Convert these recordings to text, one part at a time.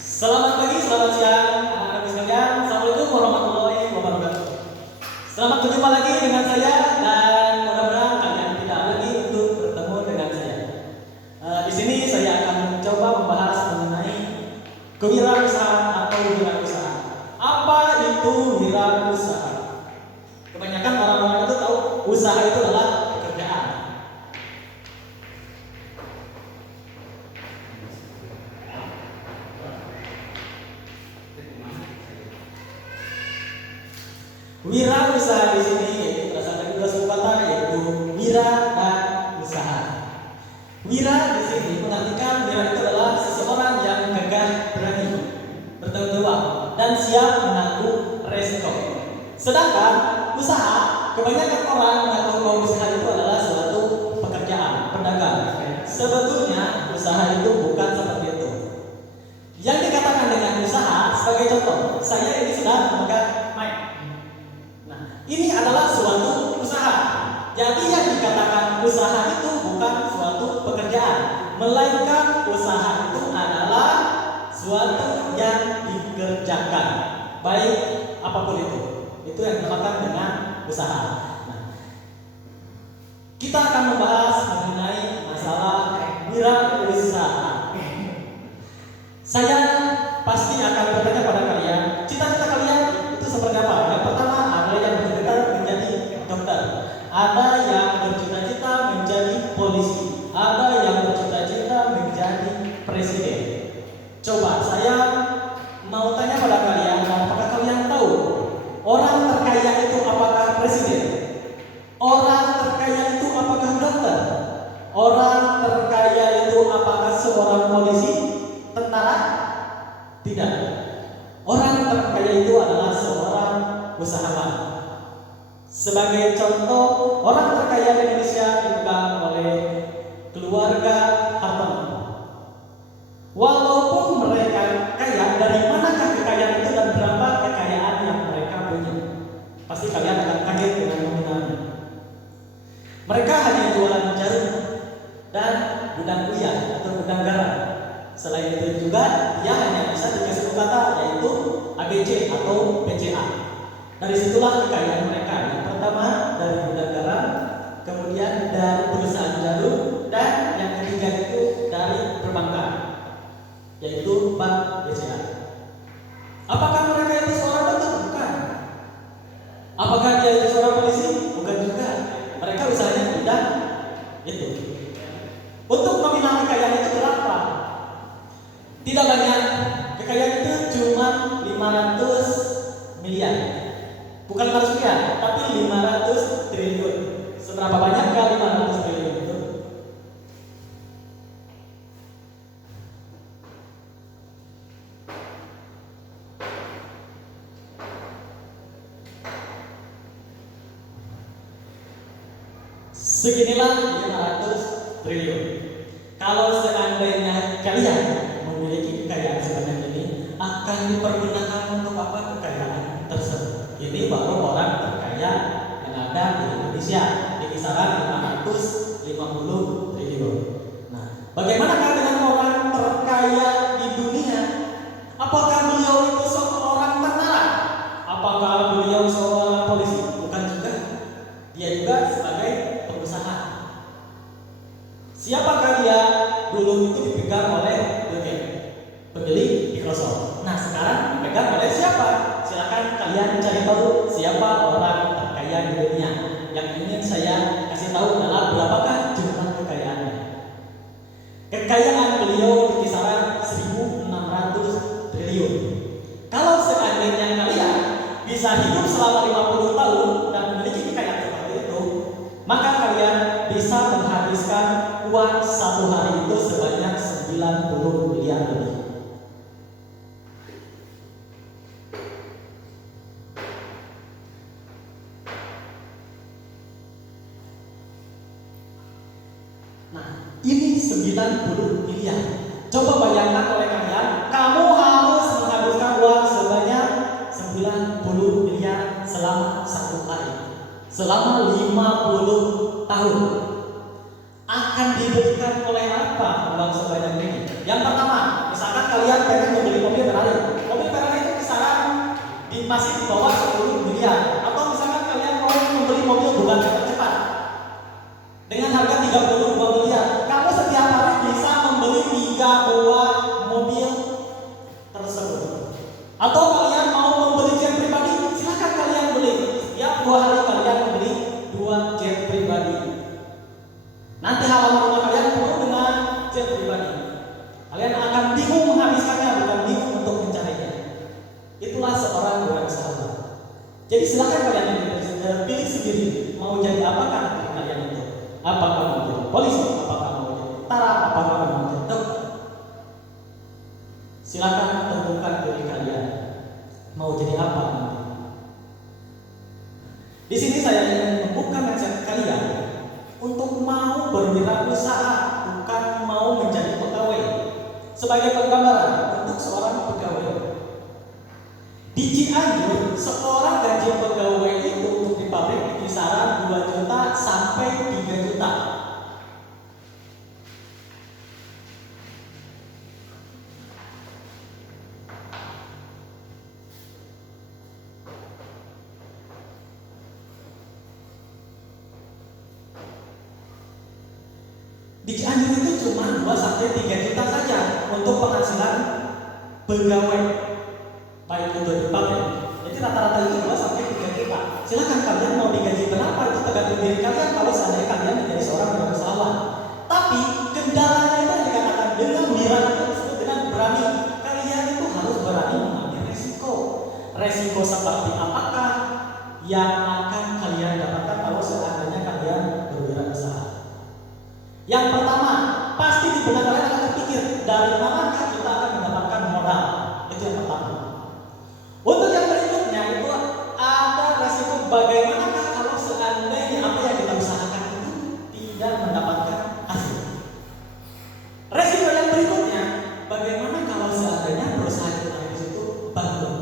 Selamat pagi, selamat siang, anak-anak sekalian. Assalamualaikum warahmatullahi wabarakatuh. Selamat berjumpa lagi dengan saya dan mudah-mudahan kalian tidak lagi untuk bertemu dengan saya. Di sini saya akan mencoba membahas mengenai kewirausahaan atau wirausaha. Apa itu wirausaha? Kebanyakan orang-orang itu tahu usaha itu adalah pekerjaan. Wirausaha di sini yaitu berasal dari dua suku kata yaitu wira dan usaha. Wira di sini mengartikan wira itu adalah seseorang yang gagah berani, bertanggung jawab dan siap menanggung resiko. Sedangkan usaha, kebanyakan orang mengaku bahwa usaha itu adalah suatu pekerjaan, pedagang. Sebetulnya usaha itu bukan seperti itu. Yang dikatakan dengan usaha sebagai contoh, saya ini sedang memegang mic. Ini adalah suatu usaha. Jadi yang dikatakan usaha itu bukan suatu pekerjaan, melainkan usaha itu adalah suatu yang dikerjakan, baik apapun itu. Itu yang dinamakan dengan usaha. Kita akan membahas mengenai masalah wirausaha. Saya pasti akan bertanya pada kalian, cita-cita kalian itu seperti apa? Yang pertama, ada yang bercita-cita menjadi dokter, ada yang bercita-cita menjadi polisi, ada yang bercita-cita menjadi presiden. Coba saya mau tanya pada kalian, apakah kalian tahu orang terkaya itu apakah presiden? Orang terkaya itu apakah dokter? Orang terkaya itu apakah seorang polisi? Tentara? Tidak. Orang terkaya itu adalah seorang usahawan. Sebagai contoh, orang terkaya di Indonesia dipegang oleh keluarga Hartono. Walaupun mereka kaya, dari manakah kekayaan itu dan berapa kekayaan yang mereka punya? Pasti kalian akan kaget dengan nominalnya. Mereka hanya jualan jarum dan gudang uyah atau gudang garam. Selain itu juga dia hanya bisa dikasih kata yaitu ABC atau PCA. Dari situlah kekayaan mereka. Yang pertama dari gudang garam, kemudian dari perusahaan jarum, dan yang ketiga itu dari perbankan, yaitu bank BCA. Apakah mereka itu seorang dokter? Bukan. Apakah dia itu seorang polisi? Bukan juga. Mereka usahanya di bidang itu. Untuk nominal kekayaan itu berapa? Tidak banyak. Kekayaan itu cuma 500 miliar. Bukan 500 miliar, tapi 500 triliun. Seberapa banyak kali 500 triliun itu? Seginilah 500 triliun. Kalau seandainya kalian memiliki kekayaan sebanyak ini, akan dipergunakan untuk apa kekayaan tersebut? Ini baru orang terkaya yang ada di Indonesia, di kisaran 550 triliun. Nah, bagaimanakah dengan orang terkaya di dunia? Apakah beliau itu seorang tentara? Apakah beliau seorang polisi? Bukan juga. Dia juga sebagai pengusaha. Siapakah dia? Dulu itu dipegang oleh Bill Gates, pemilik Microsoft. Nah, sekarang dipegang oleh siapa? Silakan kalian cari tahu siapa orang terkaya di dunia. Yang ingin saya kasih tahu adalah berapakah jumlah kekayaannya. Kekayaan beliau di kisaran 1.600 triliun. Kalau seandainya kalian bisa hidup selama 50 tahun dan memiliki kekayaan seperti itu, maka kalian bisa menghabiskan uang satu hari itu sebanyak 90 miliar lebih. Nah, ini 90 miliar. Coba bayangkan oleh kalian, kamu harus menghabiskan uang sebanyak 90 miliar selama satu hari. Selama 50 tahun. Akan diberikan oleh apa uang sebanyak ini? Yang pertama, misalkan kalian pengen membeli mobil masih di bawah 10 miliar. Atau misalkan kalian mau membeli mobil bukan cepat dengan harga 32 miliar, kamu setiap hari bisa membeli 3 buah mobil tersebut. Atau kalian mau membeli jet pribadi, silakan kalian beli. Setiap 2 hari kalian membeli 2 jet pribadi. Nanti halaman rumah kalian penuh dengan jet pribadi. Kalian akan bingung menghabiskannya, bukan bingung untuk mencarinya. Itulah seorang wirausahawan. Jadi silakan kalian pilih sendiri mau jadi apakah diri kalian itu. Apakah mau jadi polisi, apakah mau jadi tentara, apakah mau jadi dokter. Silakan tentukan diri kalian mau jadi apa nanti. Di sini saya ingin membuka mindset kalian untuk mau berwirausaha, bukan mau menjadi pegawai. Sebagai penggambaran untuk seorang pegawai di Cianjur, seorang gaji pegawai itu untuk di pabrik kisaran 2 juta sampai 3 juta. Di Cianjur itu cuma 2 sampai 3 juta saja untuk penghasilan pegawai, baik itu di pabrik. Jadi rata-rata itu 2 sampai 3 juta. Silakan kalian mau digaji berapa itu tergantung diri kalian kalau seandainya kalian menjadi seorang wirausahawan. Tapi kendalanya itu yang dikatakan dengan wirausaha disebut dengan berani. Kalian itu harus berani mengambil resiko. Resiko seperti apakah yang akan kalian dapatkan kalau seandainya kalian berwirausaha? Yang pertama, pasti di benak kalian akan terpikir dari manakah kita akan mendapatkan modal. Itu yang pertama. Untuk yang berikutnya itu ada resiko bagaimanakah kalau seandainya apa yang kita usahakan itu tidak mendapatkan hasil. Resiko yang berikutnya, bagaimana kalau seandainya perusahaan kita di situ bangkrut.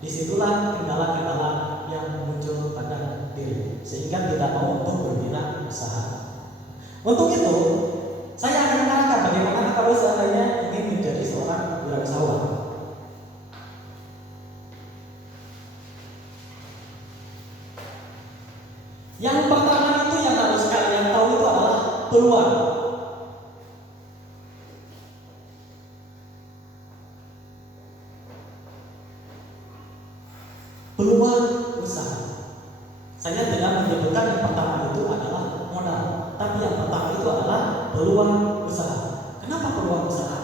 Disitulah kendala-kendala yang muncul pada diri sehingga tidak mau untuk berwirausaha. Untuk itu, saya akan menerangkan bagaimana kalau seandainya ingin menjadi seorang wirausahawan. Yang pertama itu yang harus kalian tahu itu adalah peluang. Peluang usaha. Saya tidak menyebutkan yang pertama itu adalah modal, tapi yang pertama itu adalah peluang usaha. Kenapa peluang usaha?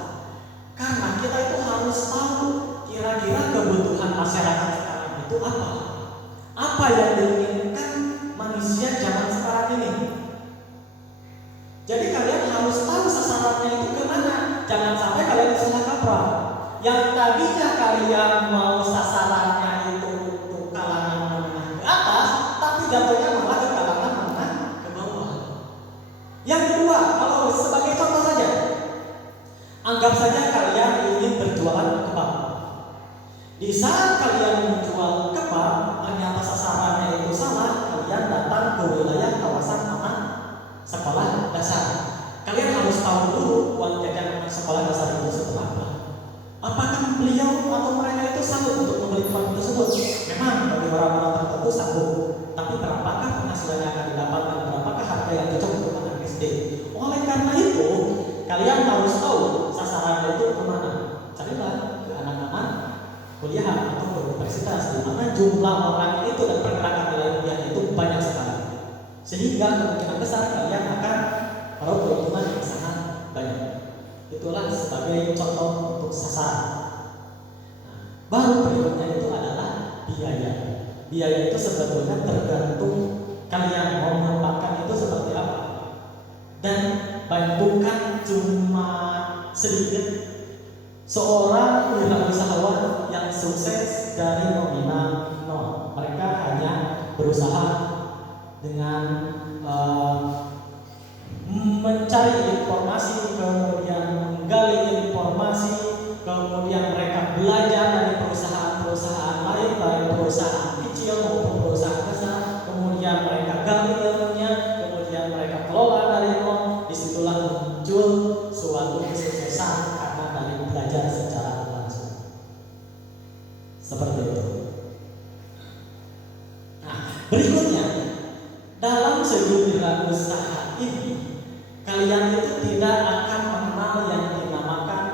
Karena kita itu harus tahu kira-kira kebutuhan masyarakat sekarang itu apa. Apa yang diinginkan manusia zaman sekarang ini. Jadi kalian harus tahu sasarannya itu kemana. Jangan sampai kalian salah kaprah. Yang tadinya kalian mau sasarannya itu untuk kalangan menengah ke atas, tapi jatuhnya malah ke kalangan menengah ke bawah. Yang kedua, kalau sebagai contoh saja, anggap saja kalian ingin berjualan kebab. Di saat kalian menjual kebab, ternyata sasarannya itu salah, kalian datang ke wilayah kawasan mana? Sekolah dasar. Kalian harus tahu dulu uang jajan anak sekolah dasar itu seberapa. Apakah beliau atau mereka itu sanggup untuk membeli kebab tersebut? Memang bagi orang-orang tertentu sanggup, tapi berapakah penghasilannya akan didapatkan? Berapakah harga yang cocok untuk anak SD? Oleh karena itu, kalian harus tahu sasarannya itu kemana. Carilah ke anak-anak kuliah atau ke universitas di mana jumlah orang itu dan pergerakan nilai rupiah itu banyak sekali, sehingga kemungkinan besar kalian akan meraup keuntungan yang sangat banyak. Itulah sebagai contoh untuk sasaran. Nah, baru berikutnya itu adalah biaya. Biaya itu sebetulnya tergantung kalian mau menempatkan itu seperti apa. Dan bukan cuma sedikit seorang wirausahawan yang sukses dari nominal nol. Mereka hanya berusaha dengan mencari informasi, kemudian menggali informasi, kemudian mereka belajar dari perusahaan-perusahaan lain, baik perusahaan kecil maupun perusahaan besar, kemudian mereka gali ilmunya, kemudian mereka kelola dari nol. Disitulah muncul suatu kesuksesan karena dari belajar secara langsung. Seperti itu. Berikutnya, dalam sedunia usaha ini, kalian itu tidak akan mengenal yang dinamakan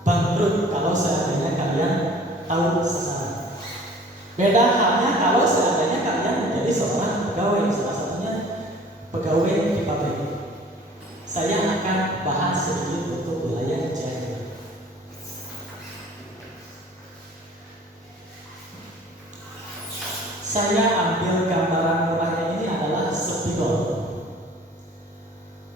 bangkrut kalau seandainya kalian tahu sasaran. Beda halnya kalau seandainya kalian menjadi seorang pegawai, salah satunya pegawai di pabrik. Saya akan bahas sedikit untuk wilayah Jawa. Saya ambil gambaran murahnya ini adalah spidol.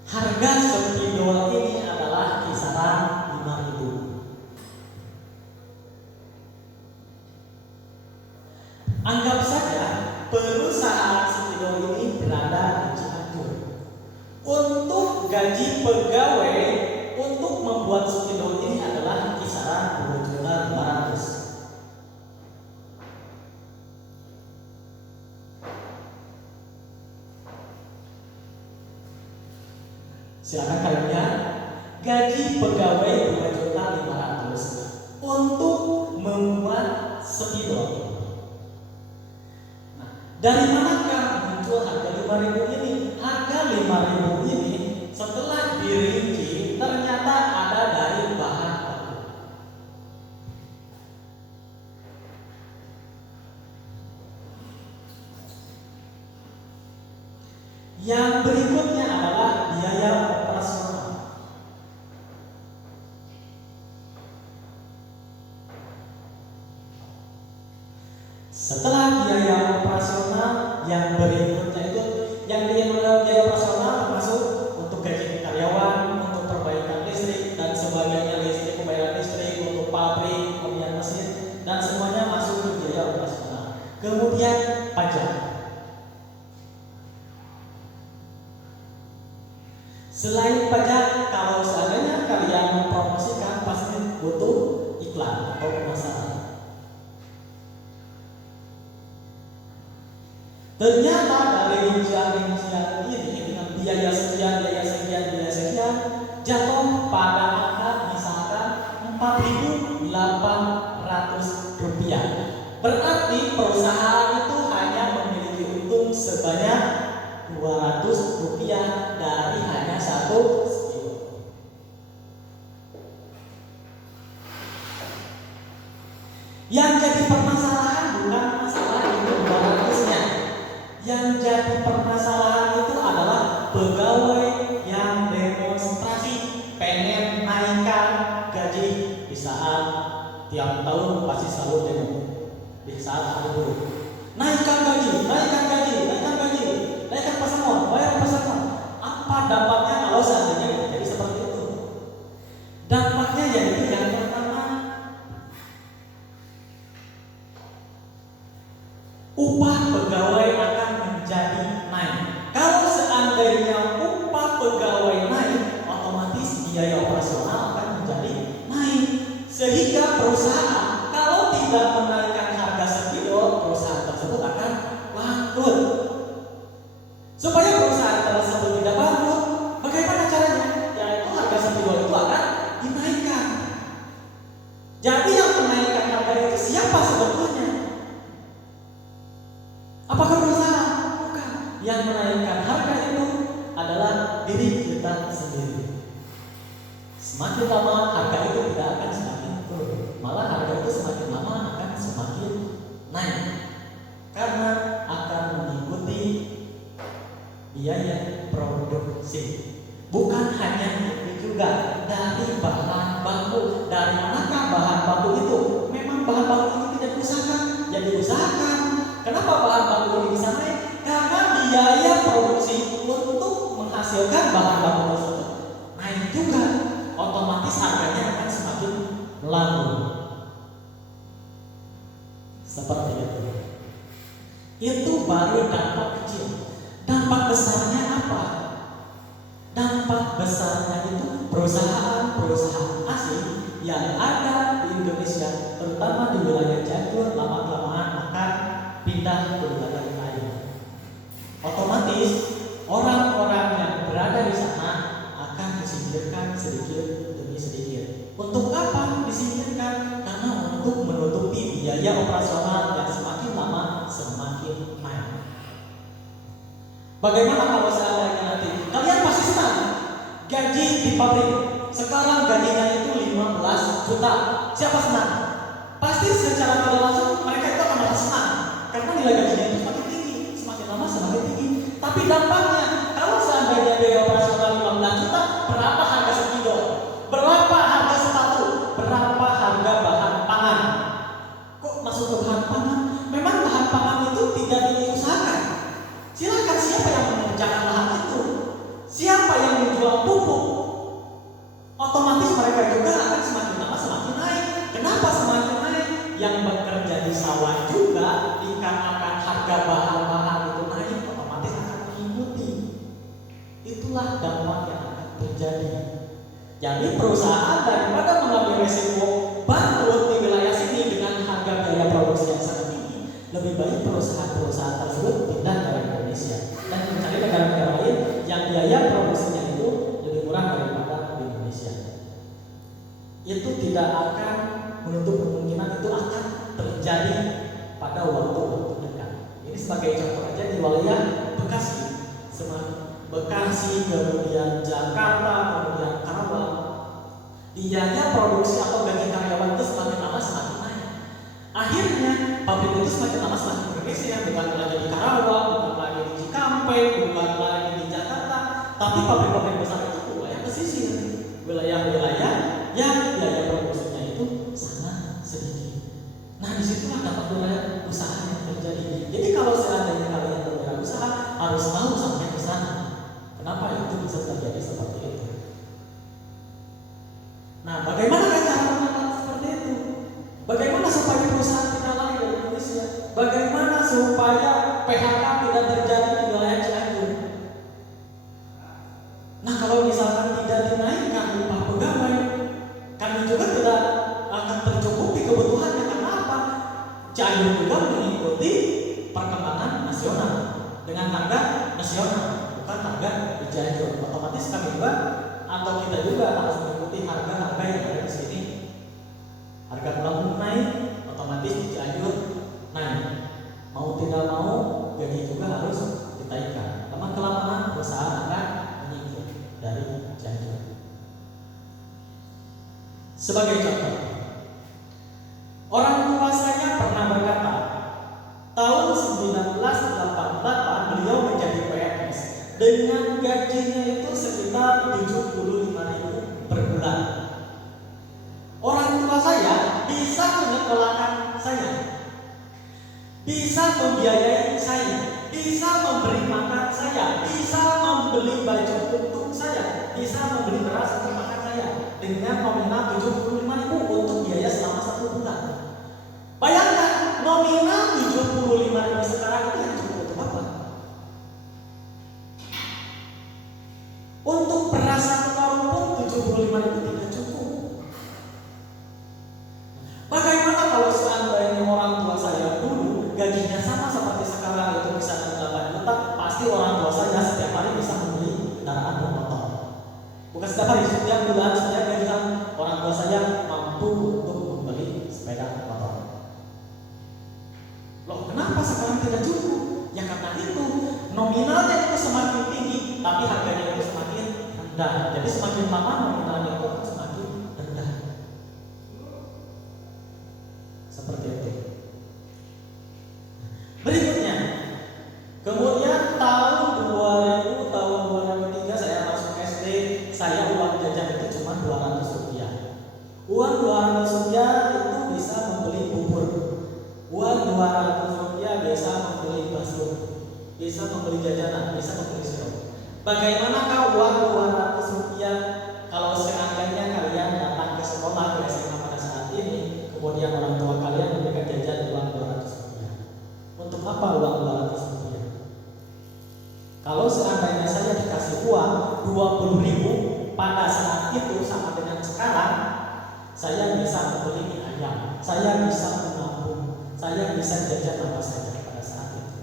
Harga spidol ini adalah kisaran 5.000. Anggap saja perusahaan spidol ini berada di Cianjur. Untuk gaji pegawai untuk membuat spidol ini adalah kisaran 2.500.000. Silakan kalian lihat, gaji pegawai 2.500.000 untuk membuat spidol. Nah, dari manakah muncul harga 5.000 ini? Harga 5.000 ini setelah dirinci ternyata ada dari bahan baku. Yang berikutnya adalah biaya operasional. Setelah biaya operasional, yang berikutnya itu yang biaya operasional termasuk untuk gaji karyawan, untuk perbaikan listrik dan sebagainya, listrik, pembayaran listrik, untuk pabrik, pembelian mesin, dan semuanya masuk ke biaya operasional. Kemudian pajak. Selain pajak, kalau seandainya kalian mempromosikan pasti butuh iklan atau pemasaran. Ternyata dari rincian ini dengan biaya sekian, jatuh pada angka misalkan Rp4.800. Berarti perusahaan itu hanya memiliki untung sebanyak Rp200 dari hanya satu spidol. Yang jadi permasalahan bukan masalah itu 200-nya. Yang jadi permasalahan itu adalah pegawai yang demonstrasi pengen naikkan gaji di saat tiap tahun pasti selalu demo di saat hari buruh. Naikkan gaji, naikkan pesangon, bayar pesangon. Apa dampaknya kalau seandainya jadi seperti itu? Dampaknya yaitu yang pertama, upah pegawai akan menjadi naik. Kalau seandainya upah pegawai naik, otomatis biaya operasional akan menjadi naik. Sehingga perusahaan kalau tidak menaikkan harga spidol, perusahaan tersebut akan bangkrut. Supaya perusahaan tersebut tidak bangkrut, bagaimana caranya? Yaitu harga spidol itu akan dinaikkan. Jadi yang menaikkan harga itu siapa sebetulnya? Apakah perusahaan? Bukan. Yang menaikkan harga itu adalah diri kita sendiri. Semakin lama harga itu tidak akan semakin turun, malah harga itu semakin lama akan semakin naik karena akan mengikuti biaya produksi. Bukan hanya itu juga dari bahan baku. Dari manakah bahan baku itu? Memang bahan baku itu tidak diusahakan, ya diusahakan. Kenapa bahan baku ini bisa naik? Karena biaya produksi untuk menghasilkan bahan baku tersebut naik juga. Otomatis harganya akan semakin melambung. Seperti itu. Itu baru dampak kecil. Dampak besarnya apa? Dampak besarnya itu perusahaan-perusahaan asing yang ada di Indonesia, terutama di wilayah Cianjur, lama-kelamaan akan pindah ke wilayah lain. Otomatis orang-orang yang berada di sana akan disingkirkan sedikit demi sedikit. Untuk apa disingkirkan? Karena untuk menutupi biaya operasional yang semakin lama semakin naik. Bagaimana kalau seandainya nanti kalian pasti senang gaji di pabrik sekarang gajinya itu 15 juta. Siapa senang? Pasti secara tidak langsung mereka itu akan merasa senang karena nilai gajinya itu semakin tinggi, semakin lama semakin tinggi. Tapi dampaknya kalau seandainya biaya operasional 15 juta, berapa harga spidol? Berapa harga sepatu? Berapa harga bahan pangan? Kok masuk ke bahan pangan? Memang bahan pangan itu tidak diusahakan. Silakan, siapa yang mengerjakan lahan itu? Siapa yang menjual pupuk? Otomatis mereka juga akan semakin lama semakin naik. Kenapa semakin naik? Yang bekerja di sawah juga dikarenakan harga bahan-bahan itu naik, otomatis akan mengikuti. Itulah dampak yang akan terjadi. Jadi perusahaan daripada mengambil resiko bangkrut di wilayah sini dengan harga biaya produksi yang sangat tinggi, lebih baik perusahaan-perusahaan tersebut pindah dari Indonesia dan mencari negara-negara lain yang biaya produksinya itu lebih murah daripada di Indonesia. Itu tidak akan menutup kemungkinan itu akan terjadi pada waktu-waktu dekat. Ini sebagai contoh aja di wilayah Bekasi, kemudian Jakarta, kemudian Karawang. Biaya produksi atau gaji karyawan itu semakin lama semakin naik. Akhirnya pabrik itu semakin lama semakin bergeser, bukan lagi di Karawang, bukan lagi di Cikampek, bukan lagi di Jakarta, tapi pabrik-pabrik besar itu wilayah pesisir, wilayah-wilayah yang biaya produksinya itu sangat sedikit. Nah, disitulah dampak wilayah usaha yang terjadi. Jadi kalau seandainya kalian berwirausaha harus mau sampai ke sana. Kenapa itu bisa terjadi seperti itu? Nah, bagaimana cara menangani seperti itu? Bagaimana supaya perusahaan tidak lari dari Indonesia? Bagaimana supaya PHK tidak terjadi di wilayah Cianjur? Nah, kalau misalkan tidak dinaikkan upah pegawai, kami juga tidak akan tercukupi kebutuhannya. Karena apa? Cianjur juga mengikuti perkembangan nasional dengan harga nasional, bukan harga di Cianjur. Otomatis kami juga atau kita juga harus mengikuti harga-harga yang ada di sini. Harga melambung naik, otomatis di Cianjur naik. Mau tidak mau, gaji juga harus ditaikkan. Lama-kelamaan perusahaan akan menyingkir dari Cianjur. Sebagai contoh, orang tua saya pernah berkata, tahun 1988 beliau menjadi PNS dengan gajinya itu sekitar 75.000 per bulan. Orang tua saya bisa menyekolahkan saya, bisa membiayai saya, bisa memberi makan saya, bisa membeli baju untuk saya, bisa membeli beras untuk makan saya dengan nominal 75.000 untuk biaya selama 1 bulan. Bayangkan nominal 75.000 sekarang itu yang cukup untuk apa? Untuk beras 1 karung pun 75.000 tidak cukup. Bagaimana kalau seandainya orang tua saya dulu gajinya sama seperti sekarang itu bisa 8 juta, pasti orang tua saya setiap hari bisa membeli kendaraan bermotor. Bukan setiap hari, setiap bulan, setiap gajian orang tua saya mampu untuk membeli sepeda motor. Loh, kenapa sekarang tidak cukup? Ya karena itu nominalnya itu semakin tinggi, tapi harganya itu semakin rendah. Jadi semakin lama nominalnya itu semakin rendah. Seperti itu. Berikutnya, kemudian tahun 2000, tahun 2003 saya masuk SD, saya uang jajan itu cuma 200 rupiah. Uang 200 rupiah itu bisa membeli bubur. Uang 200 rupiah bisa membeli bakso, bisa membeli jajanan, bisa membeli sirup. Bagaimanakah uang 200 rupiah kalau seandainya kalian datang ke sekolah ke SMA pada saat ini, kemudian orang tua kalian memberikan jajan uang 200 rupiah? Untuk apa uang 200 rupiah? Kalau seandainya saya dikasih uang 20.000 pada saat itu sama dengan sekarang, saya bisa membeli mie ayam, saya bisa menabung, saya bisa jajan apa saja pada saat itu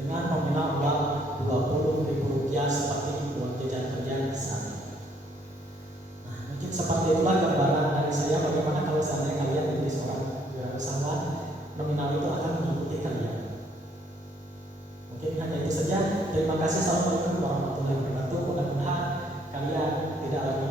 dengan nominal uang 20.000 rupiah seperti uang jajan kalian saat ini. Nah, mungkin seperti itulah gambaran dari saya bagaimana kalau seandainya kalian menjadi seorang wirausahawan, nominal itu akan mengikuti kalian. Mungkin hanya itu saja. Terima kasih. Assalamualaikum warahmatullahi wabarakatuh.